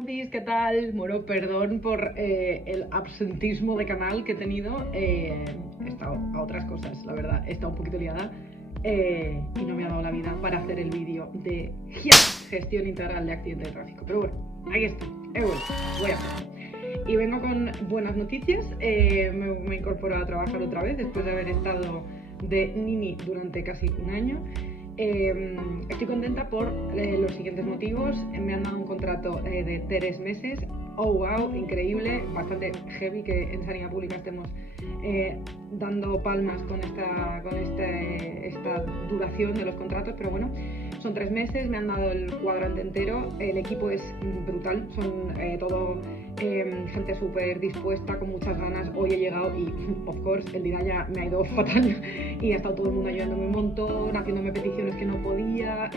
compis, ¿qué tal? Bueno, perdón por el absentismo de canal que he tenido. He estado a otras cosas, la verdad. He estado un poquito liada y no me ha dado la vida para hacer el vídeo de gestión integral de accidente de tráfico. Pero bueno, ahí estoy. He vuelto. Voy a hacerlo. Y vengo con buenas noticias. Me he incorporado a trabajar otra vez después de haber estado de nini durante casi un año. Estoy contenta por los siguientes motivos. Me han dado un contrato de 3 meses. Oh, wow, increíble, bastante heavy que en sanidad pública estemos dando palmas con esta duración de los contratos, pero bueno, son 3 meses, me han dado el cuadrante entero, el equipo es brutal, son todo gente súper dispuesta, con muchas ganas. Hoy he llegado y, of course, el día ya me ha ido fatal y ha estado todo el mundo ayudándome un montón, haciéndome peticiones que no podía,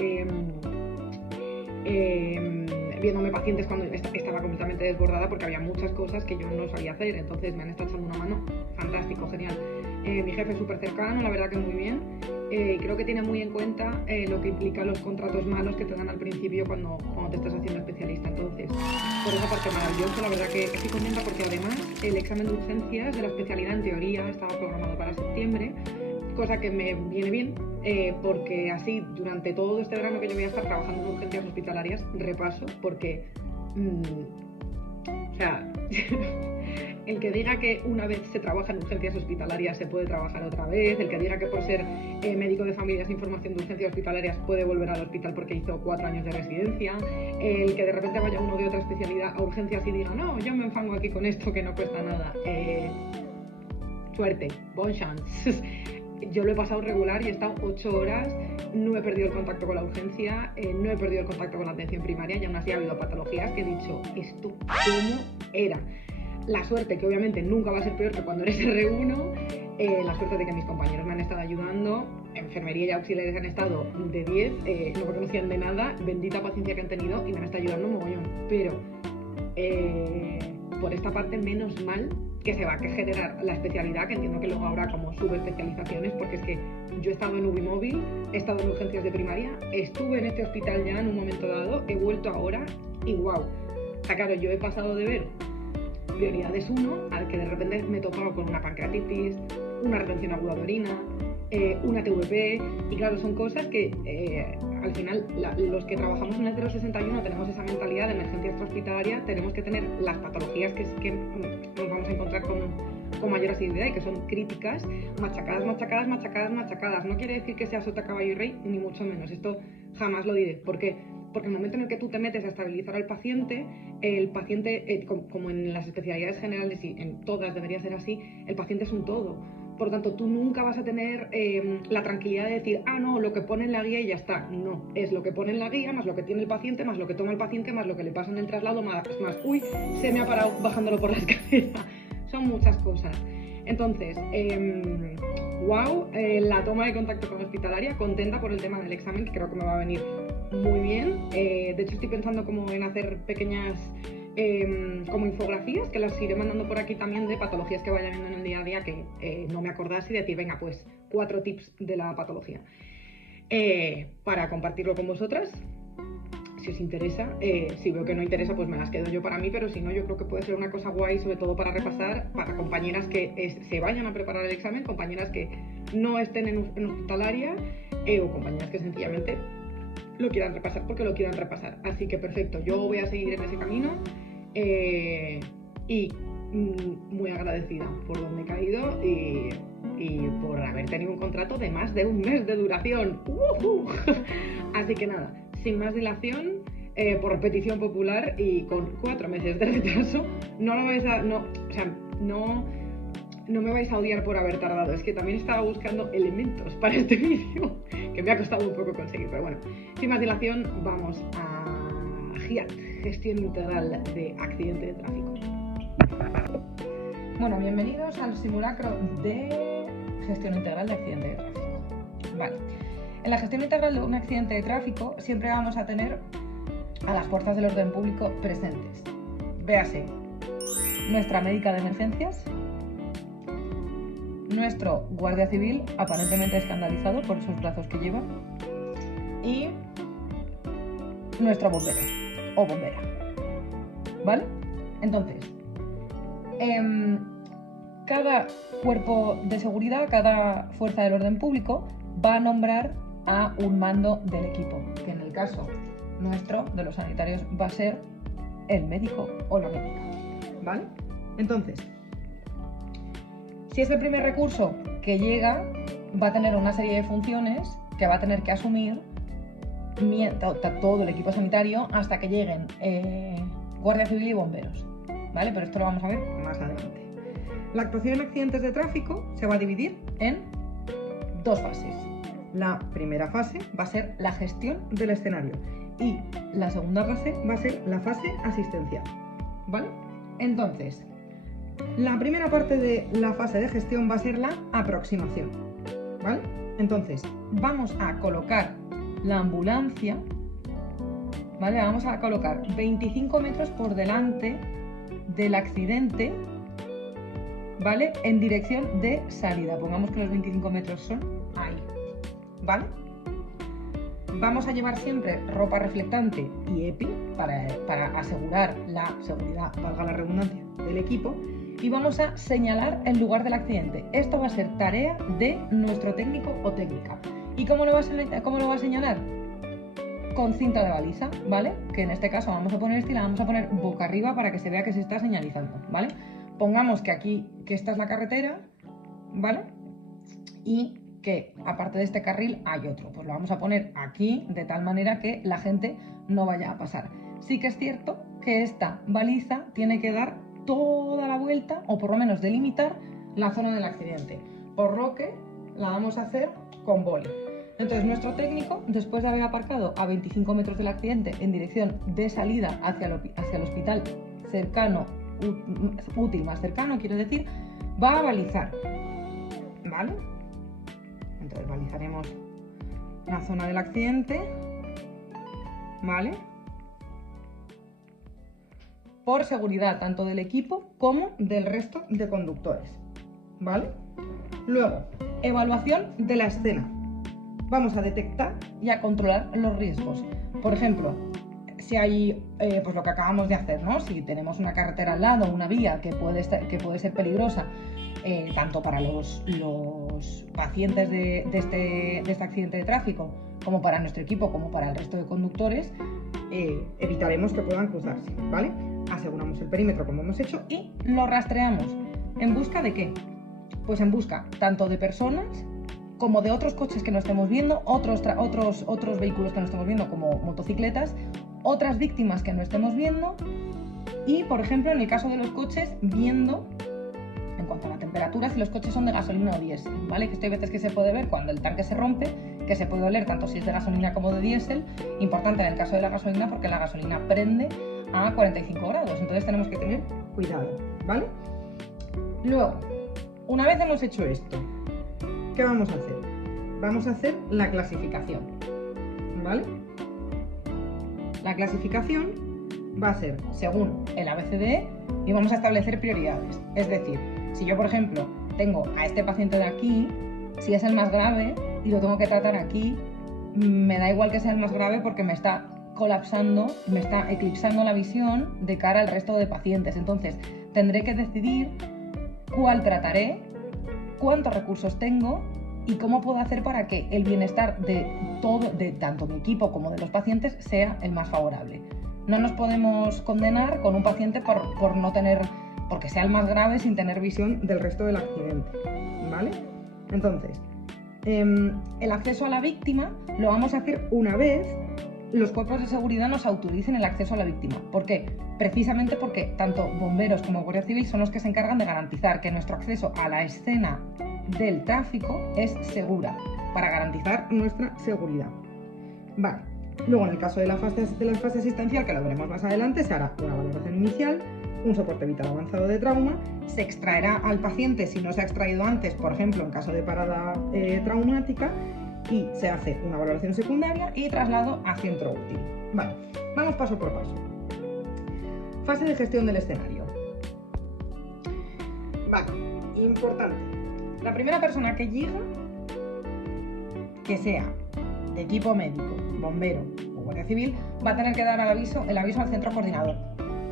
viéndome pacientes cuando estaba completamente desbordada porque había muchas cosas que yo no sabía hacer, entonces me han estado echando una mano, fantástico, genial. Mi jefe es súper cercano, la verdad que muy bien. Creo que tiene muy en cuenta lo que implica los contratos malos que te dan al principio cuando te estás haciendo especialista. Entonces, por esa parte maravilloso, la verdad que estoy contenta porque además el examen de urgencias de la especialidad en teoría estaba programado para septiembre, cosa que me viene bien porque así durante todo este verano que yo voy a estar trabajando en urgencias hospitalarias repaso porque o sea el que diga que una vez se trabaja en urgencias hospitalarias se puede trabajar otra vez, el que diga que por ser médico de familias e información de urgencias hospitalarias puede volver al hospital porque hizo 4 años de residencia, el que de repente vaya uno de otra especialidad a urgencias y diga no, yo me enfango aquí con esto que no cuesta nada, suerte, bon chance. Yo lo he pasado regular y he estado 8 horas, no he perdido el contacto con la urgencia, no he perdido el contacto con la atención primaria y aún así ha habido patologías que he dicho, ¿esto cómo era? La suerte, que obviamente nunca va a ser peor que cuando eres R1, la suerte de que mis compañeros me han estado ayudando, enfermería y auxiliares han estado de 10, no me conocían de nada, bendita paciencia que han tenido y me han estado ayudando mogollón, pero por esta parte menos mal que se va a generar la especialidad, que entiendo que luego habrá como subespecializaciones, porque es que yo he estado en UBI móvil, he estado en urgencias de primaria, estuve en este hospital ya en un momento dado, he vuelto ahora y wow. O sea, claro, yo he pasado de ver prioridades 1 al que de repente me topaba con una pancreatitis, una retención aguda de orina, una TVP, y claro, son cosas que al final los que trabajamos en el 061 tenemos esa mentalidad de emergencia extrahospitalaria, tenemos que tener las patologías que nos vamos a encontrar con mayor asiduidad y que son críticas, machacadas. No quiere decir que sea sota, caballo y rey, ni mucho menos, esto jamás lo diré. ¿Por qué? Porque el momento en el que tú te metes a estabilizar al paciente, el paciente, como en las especialidades generales y en todas debería ser así, el paciente es un todo. Por lo tanto, tú nunca vas a tener la tranquilidad de decir, ah, no, lo que pone en la guía y ya está. No, es lo que pone en la guía, más lo que tiene el paciente, más lo que toma el paciente, más lo que le pasa en el traslado, más, uy, se me ha parado bajándolo por la escalera. Son muchas cosas. Entonces, wow, la toma de contacto con hospitalaria, contenta por el tema del examen, que creo que me va a venir muy bien. De hecho, estoy pensando como en hacer pequeñas como infografías que las iré mandando por aquí también de patologías que vaya viendo en el día a día que no me acordase y decir, venga, pues 4 tips de la patología para compartirlo con vosotras. Si os interesa, si veo que no interesa, pues me las quedo yo para mí, pero si no, yo creo que puede ser una cosa guay, sobre todo para repasar, para compañeras que se vayan a preparar el examen, compañeras que no estén en hospitalaria o compañeras que sencillamente lo quieran repasar porque lo quieran repasar. Así que perfecto, yo voy a seguir en ese camino y muy agradecida por donde he caído y por haber tenido un contrato de más de un mes de duración. Así que nada, sin más dilación, por petición popular y con 4 meses de retraso, no me vais a odiar por haber tardado, es que también estaba buscando elementos para este vídeo que me ha costado un poco conseguir, pero bueno, sin más dilación, vamos a GIAT, gestión integral de accidente de tráfico. Bueno, bienvenidos al simulacro de gestión integral de accidente de tráfico. Vale, en la gestión integral de un accidente de tráfico siempre vamos a tener a las fuerzas del orden público presentes. Véase, nuestra médica de emergencias, nuestro guardia civil, aparentemente escandalizado por esos brazos que lleva, y nuestro bombero o bombera. ¿vale? Entonces, cada cuerpo de seguridad, cada fuerza del orden público va a nombrar a un mando del equipo, que en el caso nuestro, de los sanitarios, va a ser el médico o la médica, ¿vale? Entonces, si es el primer recurso que llega, va a tener una serie de funciones que va a tener que asumir todo el equipo sanitario hasta que lleguen Guardia Civil y bomberos, ¿vale? Pero esto lo vamos a ver más adelante. La actuación en accidentes de tráfico se va a dividir en dos fases. La primera fase va a ser la gestión del escenario y la segunda fase va a ser la fase asistencial, ¿vale? Entonces, la primera parte de la fase de gestión va a ser la aproximación, ¿vale? Entonces, vamos a colocar la ambulancia, ¿vale? Vamos a colocar 25 metros por delante del accidente, ¿vale? En dirección de salida. Pongamos que los 25 metros son ahí, ¿vale? Vamos a llevar siempre ropa reflectante y EPI para asegurar la seguridad, valga la redundancia, del equipo. Y vamos a señalar el lugar del accidente. Esto va a ser tarea de nuestro técnico o técnica. ¿Y cómo lo va a señalar? Con cinta de baliza, ¿vale? Que en este caso vamos a poner y la vamos a poner boca arriba para que se vea que se está señalizando, ¿vale? Pongamos que aquí, que esta es la carretera, ¿vale? Y que aparte de este carril hay otro. Pues lo vamos a poner aquí de tal manera que la gente no vaya a pasar. Sí que es cierto que esta baliza tiene que dar toda la vuelta, o por lo menos delimitar la zona del accidente, por lo que la vamos a hacer con boli. Entonces nuestro técnico, después de haber aparcado a 25 metros del accidente en dirección de salida hacia el hospital cercano, útil más cercano, quiero decir, va a balizar, ¿vale? Entonces balizaremos la zona del accidente, ¿vale? Por seguridad tanto del equipo como del resto de conductores, ¿vale? Luego, evaluación de la escena. Vamos a detectar y a controlar los riesgos. Por ejemplo, si hay, pues lo que acabamos de hacer, ¿no? Si tenemos una carretera al lado, una vía que puede ser peligrosa, tanto para los pacientes de este accidente de tráfico, como para nuestro equipo, como para el resto de conductores, evitaremos que puedan cruzarse, ¿vale? Aseguramos el perímetro como hemos hecho y lo rastreamos. ¿En busca de qué? Pues en busca tanto de personas como de otros coches que no estemos viendo, otros vehículos que no estemos viendo, como motocicletas, otras víctimas que no estemos viendo y, por ejemplo, en el caso de los coches, viendo en cuanto a la temperatura si los coches son de gasolina o diésel, ¿vale? Que esto hay veces que se puede ver cuando el tanque se rompe, que se puede oler tanto si es de gasolina como de diésel. Importante en el caso de la gasolina porque la gasolina prende a 45 grados, entonces tenemos que tener cuidado, ¿vale? Luego, una vez hemos hecho esto, ¿qué vamos a hacer? Vamos a hacer la clasificación, ¿vale? La clasificación va a ser según el ABCDE y vamos a establecer prioridades. Es decir, si yo, por ejemplo, tengo a este paciente de aquí, si es el más grave y lo tengo que tratar aquí, me da igual que sea el más grave porque me está colapsando, me está eclipsando la visión de cara al resto de pacientes. Entonces, tendré que decidir cuál trataré, cuántos recursos tengo y cómo puedo hacer para que el bienestar de tanto mi equipo como de los pacientes sea el más favorable. No nos podemos condenar con un paciente por no tener, porque sea el más grave sin tener visión del resto del accidente, ¿vale? Entonces, el acceso a la víctima lo vamos a hacer una vez los cuerpos de seguridad nos autoricen el acceso a la víctima. ¿Por qué? Precisamente porque tanto bomberos como Guardia Civil son los que se encargan de garantizar que nuestro acceso a la escena del tráfico es segura, para garantizar nuestra seguridad. Vale. Luego, en el caso de la fase asistencial, que lo veremos más adelante, se hará una valoración inicial, un soporte vital avanzado de trauma, se extraerá al paciente si no se ha extraído antes, por ejemplo, en caso de parada traumática, y se hace una valoración secundaria y traslado a centro útil. Vale, vamos paso por paso. Fase de gestión del escenario. Vale, importante. La primera persona que llega, que sea de equipo médico, bombero o guardia civil, va a tener que dar el aviso al centro coordinador.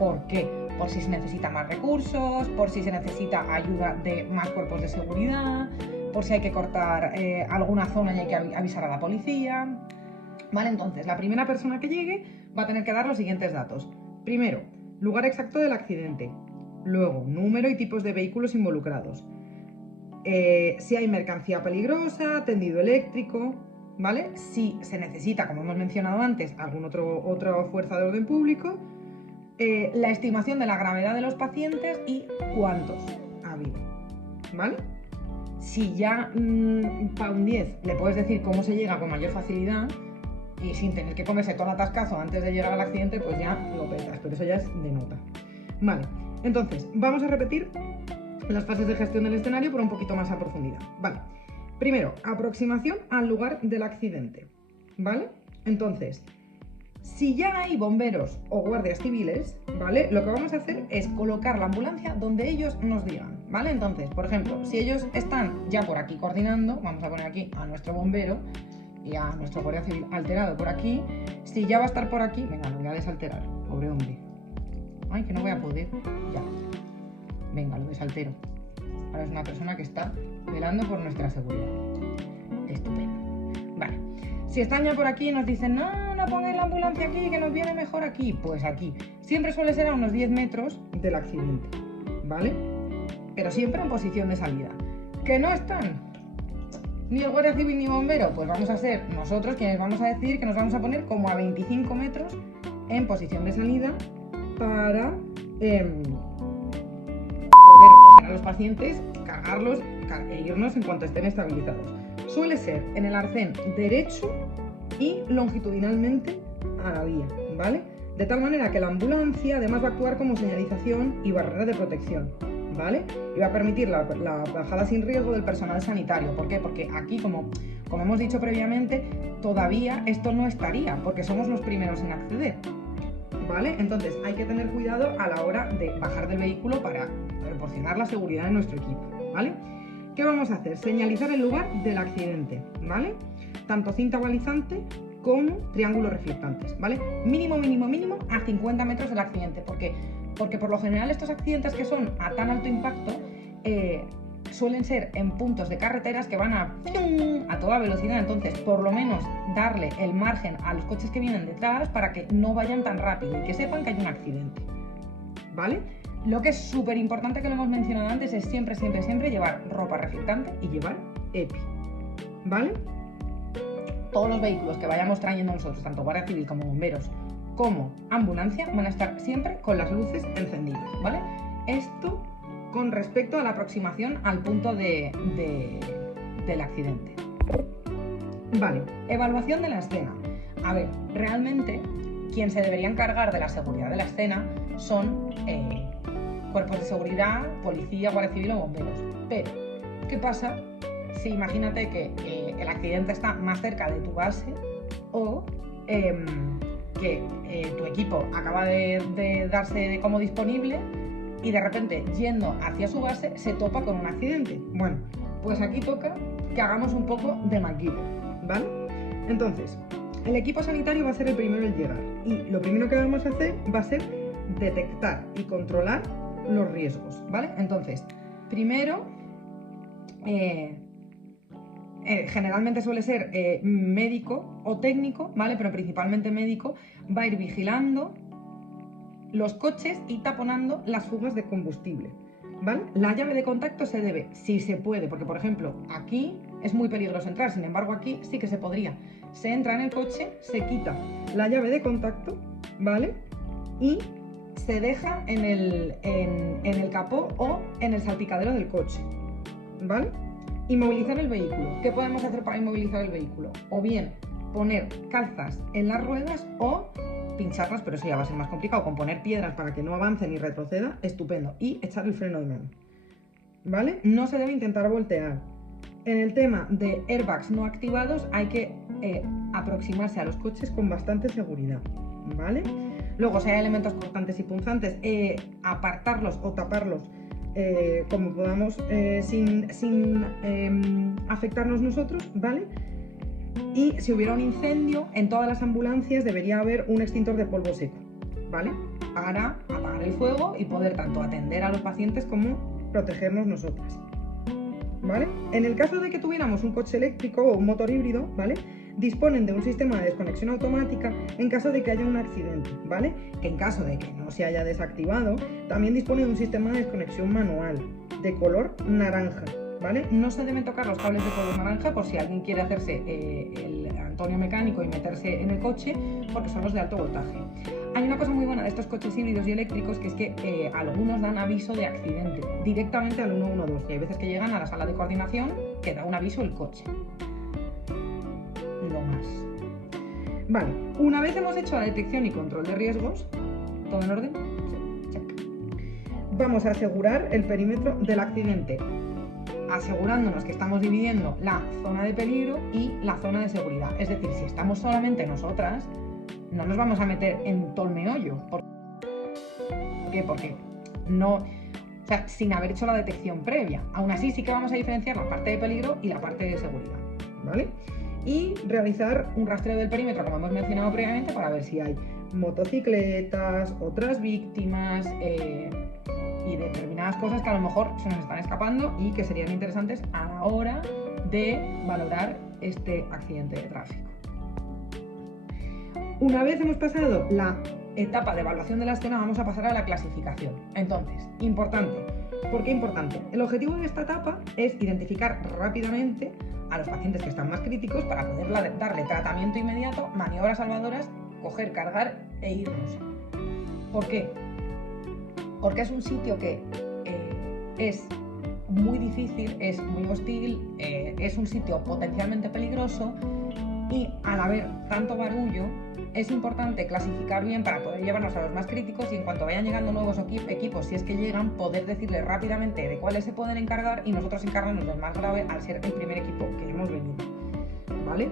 ¿Por qué? Por si se necesita más recursos, por si se necesita ayuda de más cuerpos de seguridad, por si hay que cortar alguna zona y hay que avisar a la policía. ¿Vale? Entonces, la primera persona que llegue va a tener que dar los siguientes datos. Primero, lugar exacto del accidente. Luego, número y tipos de vehículos involucrados. Si hay mercancía peligrosa, tendido eléctrico, ¿vale? Si se necesita, como hemos mencionado antes, alguna otra fuerza de orden público, la estimación de la gravedad de los pacientes y cuántos ha habido, ¿vale? Si ya para un 10 le puedes decir cómo se llega con mayor facilidad y sin tener que comerse todo el atascazo antes de llegar al accidente, pues ya lo petas, pero eso ya es de nota. Vale, entonces, vamos a repetir las fases de gestión del escenario por un poquito más a profundidad. Vale, primero, aproximación al lugar del accidente, ¿vale? Entonces, si ya hay bomberos o guardias civiles, ¿vale? Lo que vamos a hacer es colocar la ambulancia donde ellos nos digan, ¿vale? Entonces, por ejemplo, si ellos están ya por aquí coordinando, vamos a poner aquí a nuestro bombero y a nuestro guardia civil alterado por aquí. Si ya va a estar por aquí, venga, lo voy a desalterar, pobre hombre. Ay, que no voy a poder, ya. Venga, lo desaltero. Ahora es una persona que está velando por nuestra seguridad. Estupendo. Vale. Si están ya por aquí y nos dicen, no pongáis la ambulancia aquí, que nos viene mejor aquí, pues aquí. Siempre suele ser a unos 10 metros del accidente, ¿vale? Pero siempre en posición de salida. ¿Que no están ni el guardia civil ni bombero? Pues vamos a ser nosotros quienes vamos a decir que nos vamos a poner como a 25 metros en posición de salida para poder coger a los pacientes, cargarlos e irnos en cuanto estén estabilizados. Suele ser en el arcén derecho y longitudinalmente a la vía, ¿vale? De tal manera que la ambulancia además va a actuar como señalización y barrera de protección, ¿vale? Y va a permitir la bajada sin riesgo del personal sanitario. ¿Por qué? Porque aquí, como hemos dicho previamente, todavía esto no estaría, porque somos los primeros en acceder, ¿vale? Entonces hay que tener cuidado a la hora de bajar del vehículo para proporcionar la seguridad de nuestro equipo, ¿vale? ¿Qué vamos a hacer? Señalizar el lugar del accidente, ¿vale? Tanto cinta balizante como triángulos reflectantes, ¿vale? Mínimo a 50 metros del accidente, porque por lo general estos accidentes que son a tan alto impacto suelen ser en puntos de carreteras que van a toda velocidad. Entonces, por lo menos darle el margen a los coches que vienen detrás para que no vayan tan rápido y que sepan que hay un accidente, ¿vale? Lo que es súper importante, que lo hemos mencionado antes, es siempre llevar ropa reflectante y llevar EPI, ¿vale? Todos los vehículos que vayamos trayendo nosotros, tanto guardia civil como bomberos como ambulancia, van a estar siempre con las luces encendidas, ¿vale? Esto con respecto a la aproximación al punto del accidente. Vale, evaluación de la escena. A ver, realmente quien se debería encargar de la seguridad de la escena son cuerpos de seguridad, policía, guardia civil o bomberos. Pero, ¿qué pasa si imagínate que el accidente está más cerca de tu base o que tu equipo acaba de darse como disponible y de repente, yendo hacia su base, se topa con un accidente? Bueno, pues aquí toca que hagamos un poco de MacGyver, ¿vale? Entonces, el equipo sanitario va a ser el primero en llegar y lo primero que vamos a hacer va a ser detectar y controlar los riesgos, ¿vale? Entonces, primero, generalmente suele ser médico o técnico, ¿vale? Pero principalmente médico, va a ir vigilando los coches y taponando las fugas de combustible, ¿vale? La llave de contacto se debe, si se puede, porque por ejemplo aquí es muy peligroso entrar, sin embargo aquí sí que se podría. Se entra en el coche, se quita la llave de contacto, ¿vale? Y se deja en el capó o en el salpicadero del coche, ¿vale? Inmovilizar el vehículo. ¿Qué podemos hacer para inmovilizar el vehículo? O bien poner calzas en las ruedas o pincharlas, pero eso ya va a ser más complicado, con poner piedras para que no avance ni retroceda, estupendo. Y echar el freno de mano, ¿vale? No se debe intentar voltear. En el tema de airbags no activados hay que aproximarse a los coches con bastante seguridad, ¿vale? Luego, si hay elementos cortantes y punzantes, apartarlos o taparlos como podamos sin afectarnos nosotros, ¿vale? Y si hubiera un incendio, en todas las ambulancias debería haber un extintor de polvo seco, ¿vale? Para apagar el fuego y poder tanto atender a los pacientes como protegernos nosotras, ¿vale? En el caso de que tuviéramos un coche eléctrico o un motor híbrido, ¿vale?, disponen de un sistema de desconexión automática en caso de que haya un accidente, ¿vale? Que en caso de que no se haya desactivado, también dispone de un sistema de desconexión manual de color naranja, ¿vale? No se deben tocar los cables de color naranja por si alguien quiere hacerse el Antonio mecánico y meterse en el coche, porque son los de alto voltaje. Hay una cosa muy buena de estos coches híbridos y eléctricos, que es que algunos dan aviso de accidente directamente al 112, y hay veces que llegan a la sala de coordinación que da un aviso el coche. Lo más. Vale, una vez hemos hecho la detección y control de riesgos, ¿todo en orden? Sí, check. Vamos a asegurar el perímetro del accidente, asegurándonos que estamos dividiendo la zona de peligro y la zona de seguridad. Es decir, si estamos solamente nosotras, no nos vamos a meter en todo el meollo. ¿Por qué? Porque no, o sea, sin haber hecho la detección previa. Aún así sí que vamos a diferenciar la parte de peligro y la parte de seguridad, ¿vale? Y realizar un rastreo del perímetro, como hemos mencionado previamente, para ver si hay motocicletas, otras víctimas y determinadas cosas que a lo mejor se nos están escapando y que serían interesantes a la hora de valorar este accidente de tráfico. Una vez hemos pasado la etapa de evaluación de la escena, vamos a pasar a la clasificación. Entonces, importante. ¿Por qué importante? El objetivo de esta etapa es identificar rápidamente a los pacientes que están más críticos para poder darle tratamiento inmediato, maniobras salvadoras, coger, cargar e irnos. ¿Por qué? Porque es un sitio que es muy difícil, es muy hostil, es un sitio potencialmente peligroso y al haber tanto barullo es importante clasificar bien para poder llevarnos a los más críticos y en cuanto vayan llegando nuevos equipos, si es que llegan, poder decirles rápidamente de cuáles se pueden encargar y nosotros encargarnos del más grave al ser el primer equipo que hemos venido, ¿vale?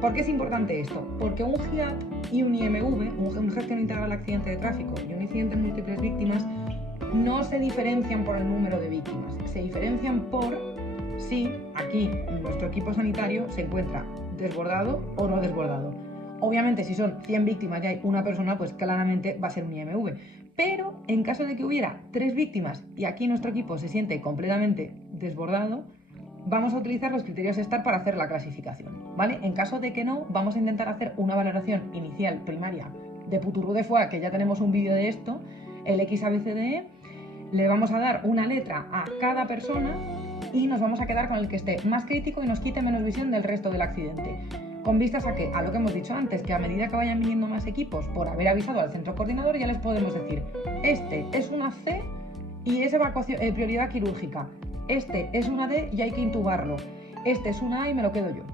¿Por qué es importante esto? Porque un GIAT y un IMV, un gestión integral del accidente de tráfico y un incidente en múltiples víctimas, no se diferencian por el número de víctimas, se diferencian por si aquí nuestro equipo sanitario se encuentra desbordado o no desbordado. Obviamente, si son 100 víctimas y hay una persona, pues claramente va a ser un IMV. Pero en caso de que hubiera 3 víctimas y aquí nuestro equipo se siente completamente desbordado, vamos a utilizar los criterios STAR para hacer la clasificación, ¿vale? En caso de que no, vamos a intentar hacer una valoración inicial primaria de puturru de foie, que ya tenemos un vídeo de esto, el XABCDE, le vamos a dar una letra a cada persona y nos vamos a quedar con el que esté más crítico y nos quite menos visión del resto del accidente. Con vistas a que, a lo que hemos dicho antes, que a medida que vayan viniendo más equipos por haber avisado al centro coordinador, ya les podemos decir, este es una C y es prioridad quirúrgica, este es una D y hay que intubarlo, este es una A y me lo quedo yo.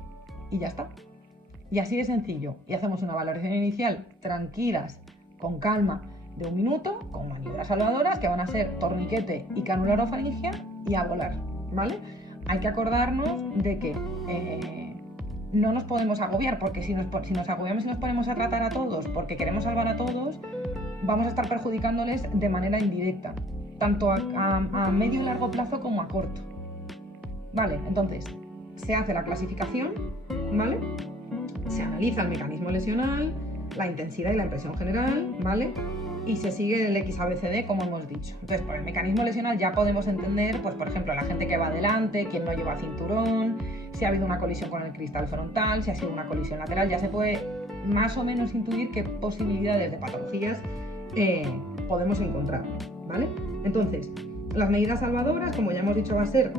Y ya está. Y así de sencillo. Y hacemos una valoración inicial tranquilas, con calma, de 1 minuto, con maniobras salvadoras que van a ser torniquete y cánula orofaringia y a volar, ¿vale? Hay que acordarnos de que no nos podemos agobiar, porque si nos agobiamos y nos ponemos a tratar a todos porque queremos salvar a todos, vamos a estar perjudicándoles de manera indirecta, tanto a medio y largo plazo como a corto. Vale, entonces, se hace la clasificación, ¿vale? Se analiza el mecanismo lesional, la intensidad y la impresión general, ¿vale? Y se sigue el XABCD, como hemos dicho. Entonces, por el mecanismo lesional ya podemos entender, pues por ejemplo, la gente que va adelante, quien no lleva cinturón, si ha habido una colisión con el cristal frontal, si ha sido una colisión lateral, ya se puede más o menos intuir qué posibilidades de patologías podemos encontrar, ¿vale? Entonces, las medidas salvadoras, como ya hemos dicho, va a ser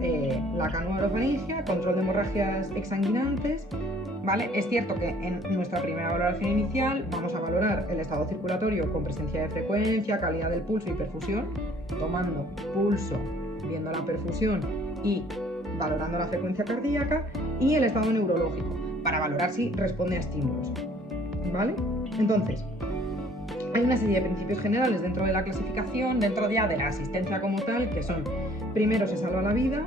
la cánula orofaringia, control de hemorragias exsanguinantes, ¿vale? Es cierto que en nuestra primera valoración inicial vamos a valorar el estado circulatorio con presencia de frecuencia, calidad del pulso y perfusión, tomando pulso, viendo la perfusión y valorando la frecuencia cardíaca, y el estado neurológico, para valorar si responde a estímulos, ¿vale? Entonces, hay una serie de principios generales dentro de la clasificación, dentro ya de la asistencia como tal, que son: primero se salva la vida,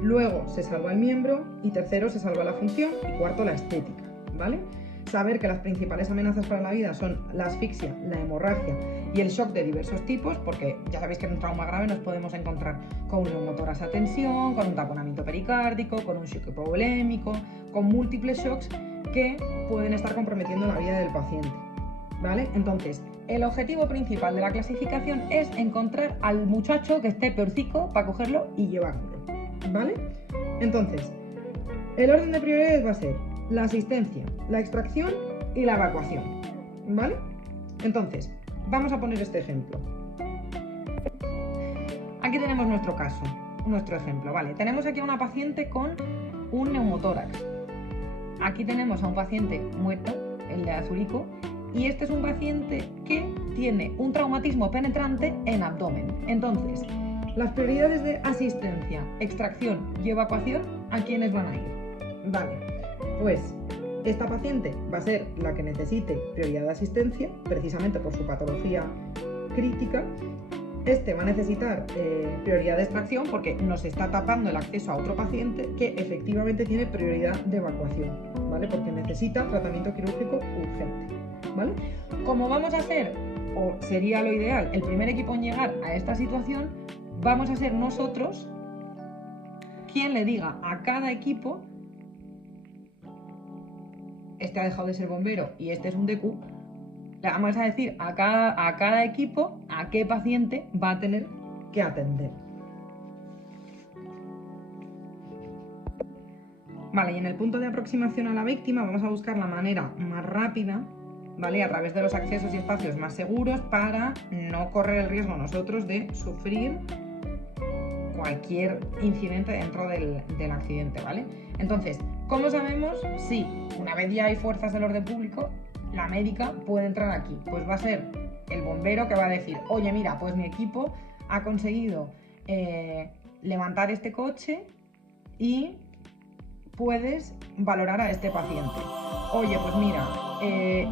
luego se salva el miembro y tercero se salva la función y cuarto la estética, ¿vale? Saber que las principales amenazas para la vida son la asfixia, la hemorragia y el shock de diversos tipos, porque ya sabéis que en un trauma grave nos podemos encontrar con un neumotoras a tensión, con un taponamiento pericárdico, con un shock hipovolémico, con múltiples shocks que pueden estar comprometiendo la vida del paciente, ¿vale? Entonces, el objetivo principal de la clasificación es encontrar al muchacho que esté peorcico para cogerlo y llevárnoslo, ¿vale? Entonces, el orden de prioridades va a ser la asistencia, la extracción y la evacuación, ¿vale? Entonces, vamos a poner este ejemplo. Aquí tenemos nuestro caso, nuestro ejemplo, ¿vale? Tenemos aquí a una paciente con un neumotórax. Aquí tenemos a un paciente muerto, el de Azurico, y este es un paciente que tiene un traumatismo penetrante en abdomen. Entonces, las prioridades de asistencia, extracción y evacuación, ¿a quiénes van a ir? Vale, pues esta paciente va a ser la que necesite prioridad de asistencia, precisamente por su patología crítica. Este va a necesitar prioridad de extracción porque nos está tapando el acceso a otro paciente que efectivamente tiene prioridad de evacuación, ¿vale? Porque necesita tratamiento quirúrgico urgente, ¿vale? Como vamos a ser, o sería lo ideal, el primer equipo en llegar a esta situación, vamos a ser nosotros quien le diga a cada equipo, este ha dejado de ser bombero y este es un DQ, le vamos a decir a cada equipo a qué paciente va a tener que atender. Vale, y en el punto de aproximación a la víctima vamos a buscar la manera más rápida, ¿vale? A través de los accesos y espacios más seguros para no correr el riesgo nosotros de sufrir cualquier incidente dentro del accidente, ¿vale? Entonces, ¿cómo sabemos si una vez ya hay fuerzas del orden público, la médica puede entrar aquí? Pues va a ser el bombero que va a decir, oye, mira, pues mi equipo ha conseguido levantar este coche y puedes valorar a este paciente. Oye, pues mira,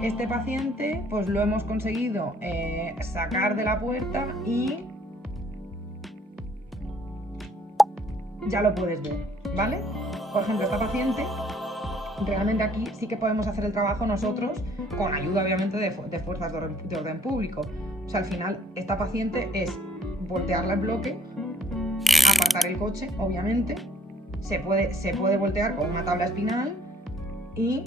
este paciente pues lo hemos conseguido sacar de la puerta y ya lo puedes ver, ¿vale? Por ejemplo, esta paciente, realmente aquí sí que podemos hacer el trabajo nosotros, con ayuda obviamente de fuerzas de orden público. O sea, al final, esta paciente es voltearla en bloque, apartar el coche, obviamente, se puede voltear con una tabla espinal y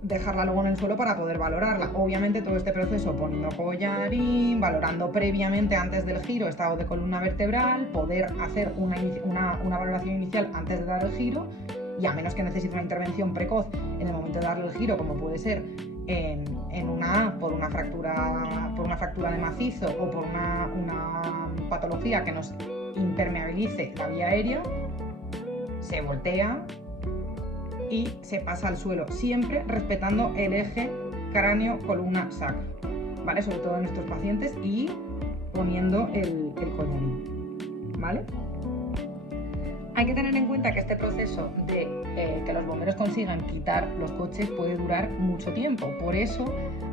dejarla luego en el suelo para poder valorarla. Obviamente todo este proceso poniendo collarín, valorando previamente antes del giro estado de columna vertebral, poder hacer una valoración inicial antes de dar el giro, y a menos que necesite una intervención precoz en el momento de darle el giro, como puede ser por una fractura de macizo o por una patología que nos impermeabilice la vía aérea, se voltea y se pasa al suelo, siempre respetando el eje cráneo-columna-sacro, ¿vale? Sobre todo en estos pacientes, y poniendo el collarín, ¿vale? Hay que tener en cuenta que este proceso de que los bomberos consigan quitar los coches puede durar mucho tiempo. Por eso,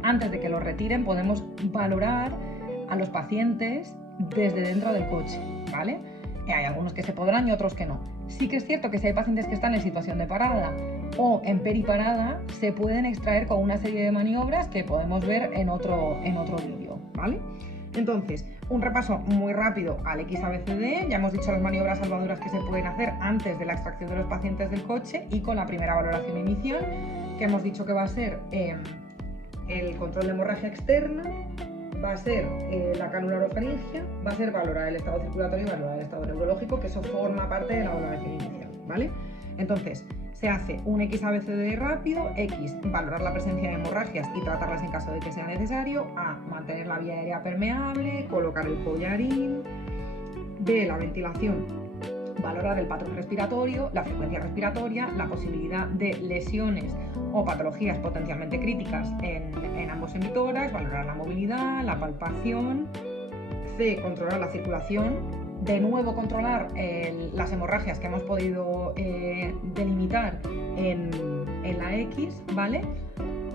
antes de que los retiren, podemos valorar a los pacientes desde dentro del coche, ¿vale? Hay algunos que se podrán y otros que no. Sí que es cierto que si hay pacientes que están en situación de parada o en periparada, se pueden extraer con una serie de maniobras que podemos ver en otro vídeo, ¿vale? Entonces, un repaso muy rápido al XABCD. Ya hemos dicho las maniobras salvadoras que se pueden hacer antes de la extracción de los pacientes del coche y con la primera valoración inicial, que hemos dicho que va a ser el control de hemorragia externa, va a ser la cánula orofaringia, va a ser valorar el estado circulatorio y valorar el estado neurológico, que eso forma parte de la valoración inicial, ¿vale? Entonces, se hace un XABCD rápido. X, valorar la presencia de hemorragias y tratarlas en caso de que sea necesario. A, mantener la vía aérea permeable, colocar el collarín. B, la ventilación, valorar el patrón respiratorio, la frecuencia respiratoria, la posibilidad de lesiones o patologías potencialmente críticas en ambos emitórax, valorar la movilidad, la palpación. C, controlar la circulación. De nuevo, controlar las hemorragias que hemos podido delimitar en la X, ¿vale?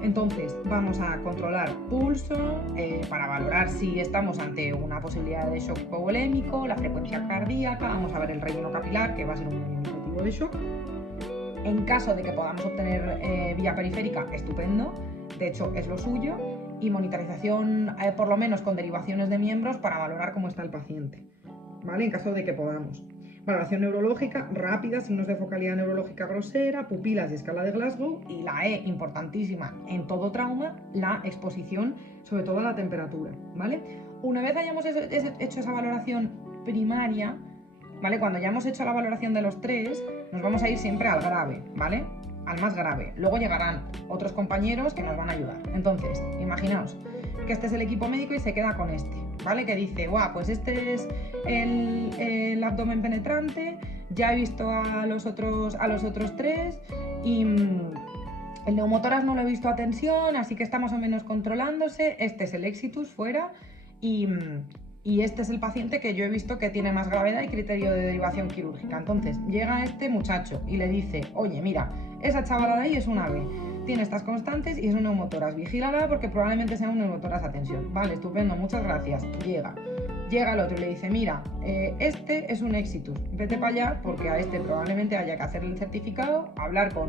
Entonces, vamos a controlar pulso para valorar si estamos ante una posibilidad de shock hipovolémico, la frecuencia cardíaca, vamos a ver el relleno capilar, que va a ser un indicativo de shock. En caso de que podamos obtener vía periférica, estupendo, de hecho es lo suyo, y monitorización por lo menos con derivaciones de miembros para valorar cómo está el paciente, ¿vale? En caso de que podamos. valoración neurológica rápida, signos de focalidad neurológica grosera, pupilas y escala de Glasgow, y la E, importantísima en todo trauma, la exposición, sobre todo a la temperatura, ¿vale? Una vez hayamos hecho esa valoración primaria, ¿vale? Cuando ya hemos hecho la valoración de los 3, nos vamos a ir siempre al grave, ¿vale? Al más grave. Luego llegarán otros compañeros que nos van a ayudar. Entonces, imaginaos que este es el equipo médico y se queda con este, ¿vale? Que dice, guau, pues este es el abdomen penetrante, ya he visto a los otros 3 y el neumotórax no lo he visto a tensión, así que está más o menos controlándose, este es el exitus fuera y este es el paciente que yo he visto que tiene más gravedad y criterio de derivación quirúrgica. Entonces llega este muchacho y le dice, oye, mira, esa chavala de ahí es una B, tiene estas constantes y es un neumotórax, vigílala porque probablemente sea un neumotórax a tensión. Vale, estupendo, muchas gracias. Llega el otro y le dice, mira, este es un exitus, vete para allá porque a este probablemente haya que hacer el certificado, hablar con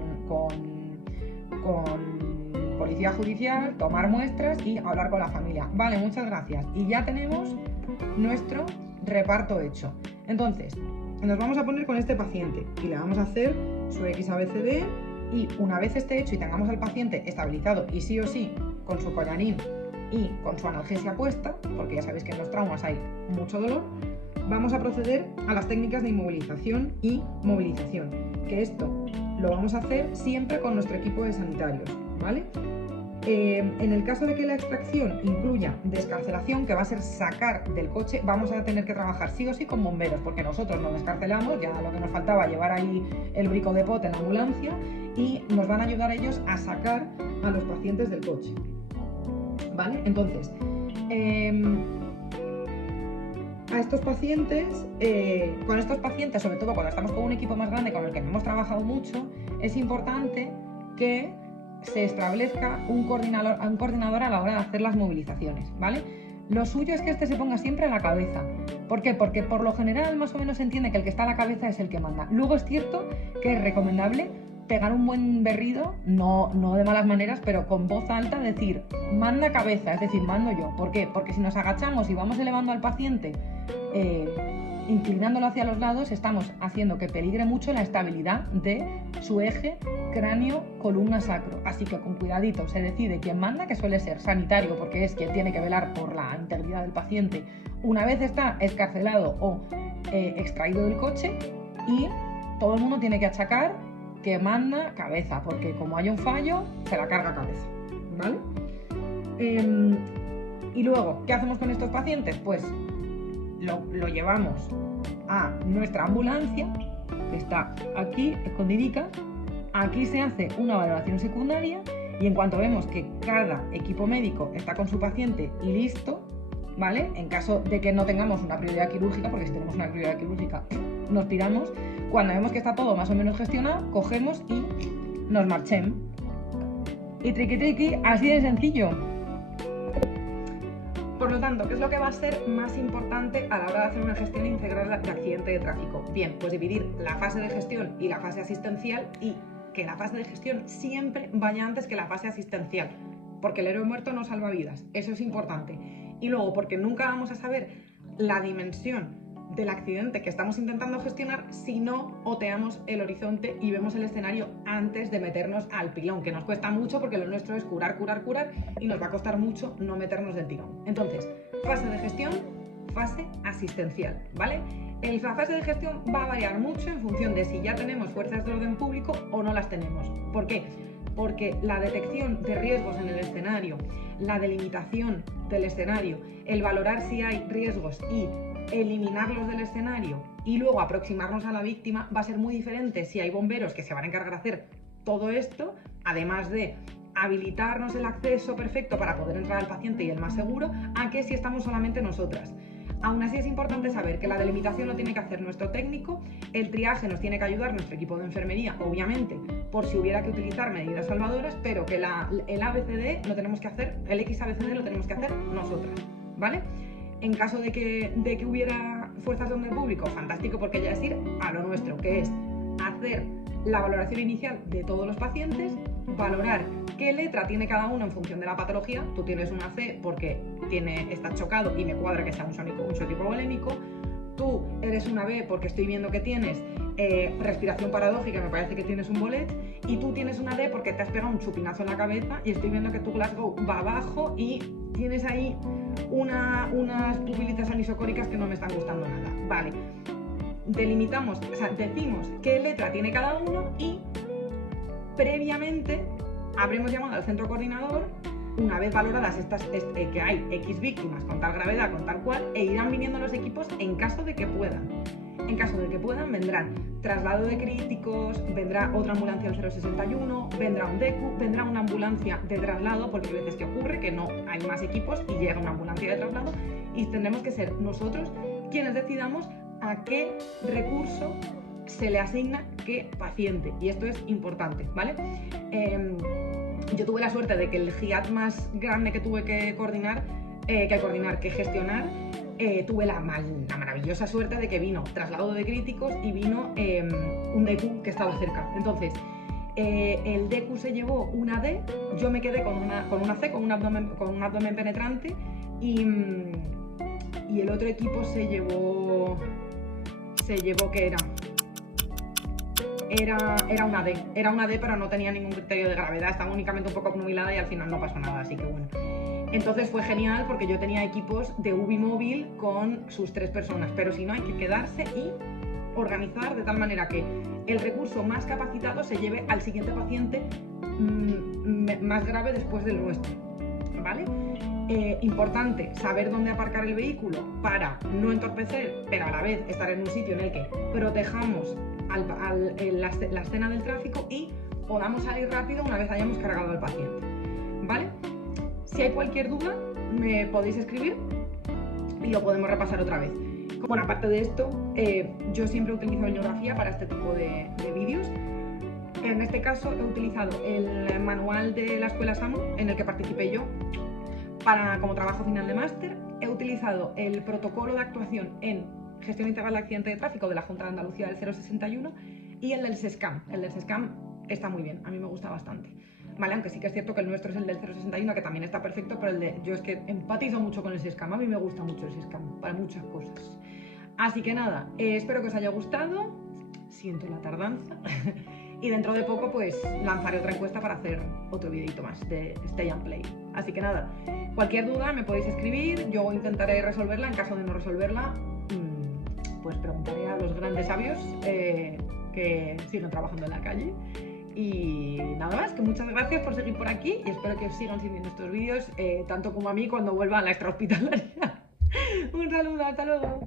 policía judicial, tomar muestras y hablar con la familia. Vale, muchas gracias. Y ya tenemos nuestro reparto hecho. Entonces, nos vamos a poner con este paciente y le vamos a hacer su XABCD, y una vez esté hecho y tengamos al paciente estabilizado y sí o sí con su collarín y con su analgesia puesta, porque ya sabéis que en los traumas hay mucho dolor, vamos a proceder a las técnicas de inmovilización y movilización, que esto lo vamos a hacer siempre con nuestro equipo de sanitarios, ¿vale? En el caso de que la extracción incluya descarcelación, que va a ser sacar del coche, vamos a tener que trabajar sí o sí con bomberos, porque nosotros no descarcelamos, ya lo que nos faltaba llevar ahí el brico de pot en la ambulancia, y nos van a ayudar ellos a sacar a los pacientes del coche, ¿vale? Entonces, a estos pacientes, con estos pacientes, sobre todo cuando estamos con un equipo más grande con el que hemos trabajado mucho, es importante que se establezca un coordinador a la hora de hacer las movilizaciones, ¿vale? Lo suyo es que este se ponga siempre en la cabeza. ¿Por qué? Porque por lo general más o menos se entiende que el que está a la cabeza es el que manda. Luego es cierto que es recomendable pegar un buen berrido, no de malas maneras, pero con voz alta decir, manda cabeza, es decir, mando yo. ¿Por qué? Porque si nos agachamos y vamos elevando al paciente, inclinándolo hacia los lados, estamos haciendo que peligre mucho la estabilidad de su eje cráneo, columna, sacro. Así que con cuidadito se decide quién manda, que suele ser sanitario, porque es quien tiene que velar por la integridad del paciente una vez está excarcelado o extraído del coche, y todo el mundo tiene que achacar que manda cabeza, porque como hay un fallo, se la carga cabeza, ¿vale? Y luego, ¿qué hacemos con estos pacientes? Pues lo llevamos a nuestra ambulancia, que está aquí, escondidica. Aquí se hace una valoración secundaria y en cuanto vemos que cada equipo médico está con su paciente y listo, ¿vale? En caso de que no tengamos una prioridad quirúrgica, porque si tenemos una prioridad quirúrgica nos piramos, cuando vemos que está todo más o menos gestionado, cogemos y nos marchemos. Y triqui triqui, así de sencillo. Por lo tanto, ¿qué es lo que va a ser más importante a la hora de hacer una gestión integral de accidente de tráfico? Bien, pues dividir la fase de gestión y la fase asistencial, y que la fase de gestión siempre vaya antes que la fase asistencial, porque el héroe muerto no salva vidas, eso es importante. Y luego, porque nunca vamos a saber la dimensión del accidente que estamos intentando gestionar si no oteamos el horizonte y vemos el escenario antes de meternos al pilón, que nos cuesta mucho porque lo nuestro es curar y nos va a costar mucho no meternos del tirón. Entonces, fase de gestión, fase asistencial, ¿vale? La fase de gestión va a variar mucho en función de si ya tenemos fuerzas de orden público o no las tenemos. ¿Por qué? Porque la detección de riesgos en el escenario, la delimitación del escenario, el valorar si hay riesgos y eliminarlos del escenario y luego aproximarnos a la víctima va a ser muy diferente si hay bomberos que se van a encargar de hacer todo esto, además de habilitarnos el acceso perfecto para poder entrar al paciente y el más seguro, a que si estamos solamente nosotras. Aún así es importante saber que la delimitación lo tiene que hacer nuestro técnico, el triaje nos tiene que ayudar nuestro equipo de enfermería, obviamente, por si hubiera que utilizar medidas salvadoras, pero que el ABCD lo tenemos que hacer, el XABCD lo tenemos que hacer nosotras, ¿vale? En caso de que hubiera fuerzas de orden público, fantástico, porque ya es ir a lo nuestro, que es hacer la valoración inicial de todos los pacientes, valorar qué letra tiene cada uno en función de la patología. Tú tienes una C porque está chocado y me cuadra que sea un sónico, un sótico volémico. tú eres una B porque estoy viendo que tienes respiración paradójica, me parece que tienes un bolet, y tú tienes una D porque te has pegado un chupinazo en la cabeza y estoy viendo que tu Glasgow va abajo y tienes ahí unas pupilas anisocóricas que no me están gustando nada. Vale, delimitamos, o sea, decimos qué letra tiene cada uno y previamente habremos llamado al centro coordinador una vez valoradas que hay X víctimas con tal gravedad, con tal cual, e irán viniendo los equipos en caso de que puedan. En caso de que puedan, vendrán traslado de críticos, vendrá otra ambulancia del 061, vendrá un DECU, vendrá una ambulancia de traslado, porque hay veces que ocurre que no hay más equipos y llega una ambulancia de traslado, y tendremos que ser nosotros quienes decidamos a qué recurso se le asigna qué paciente, y esto es importante, ¿vale? Yo tuve la suerte de que el GIAT más grande que tuve que gestionar, tuve la maravillosa suerte de que vino traslado de críticos y vino un DECU que estaba cerca. Entonces, el DECU se llevó una D, yo me quedé con una C, con un abdomen penetrante, y el otro equipo se llevó ¿qué era? Era una D, pero no tenía ningún criterio de gravedad, estaba únicamente un poco obnubilada y al final no pasó nada, así que bueno. Entonces fue genial porque yo tenía equipos de UBI móvil con sus 3 personas, pero si no hay que quedarse y organizar de tal manera que el recurso más capacitado se lleve al siguiente paciente más grave después del nuestro, ¿vale? Importante saber dónde aparcar el vehículo para no entorpecer, pero a la vez estar en un sitio en el que protejamos la escena del tráfico y podamos salir rápido una vez hayamos cargado al paciente, ¿vale? Si hay cualquier duda, me podéis escribir y lo podemos repasar otra vez. Bueno, aparte de esto, yo siempre utilizo bibliografía para este tipo de vídeos. En este caso he utilizado el manual de la escuela SAMU, en el que participé yo, como trabajo final de máster. He utilizado el protocolo de actuación en gestión integral de accidente de tráfico de la Junta de Andalucía del 061 y el del SESCAM. El del SESCAM está muy bien, a mí me gusta bastante. Vale, aunque sí que es cierto que el nuestro es el del 061, que también está perfecto, pero yo es que empatizo mucho con el SESCAM, a mí me gusta mucho el SESCAM para muchas cosas. Así que nada, espero que os haya gustado, siento la tardanza, y dentro de poco pues lanzaré otra encuesta para hacer otro videito más de Stay and Play. Así que nada, cualquier duda me podéis escribir, yo intentaré resolverla, en caso de no resolverla, pues preguntaré a los grandes sabios que siguen trabajando en la calle. Y nada más, que muchas gracias por seguir por aquí y espero que os sigan sirviendo estos vídeos, tanto como a mí cuando vuelva a la extrahospitalaria. Un saludo, hasta luego.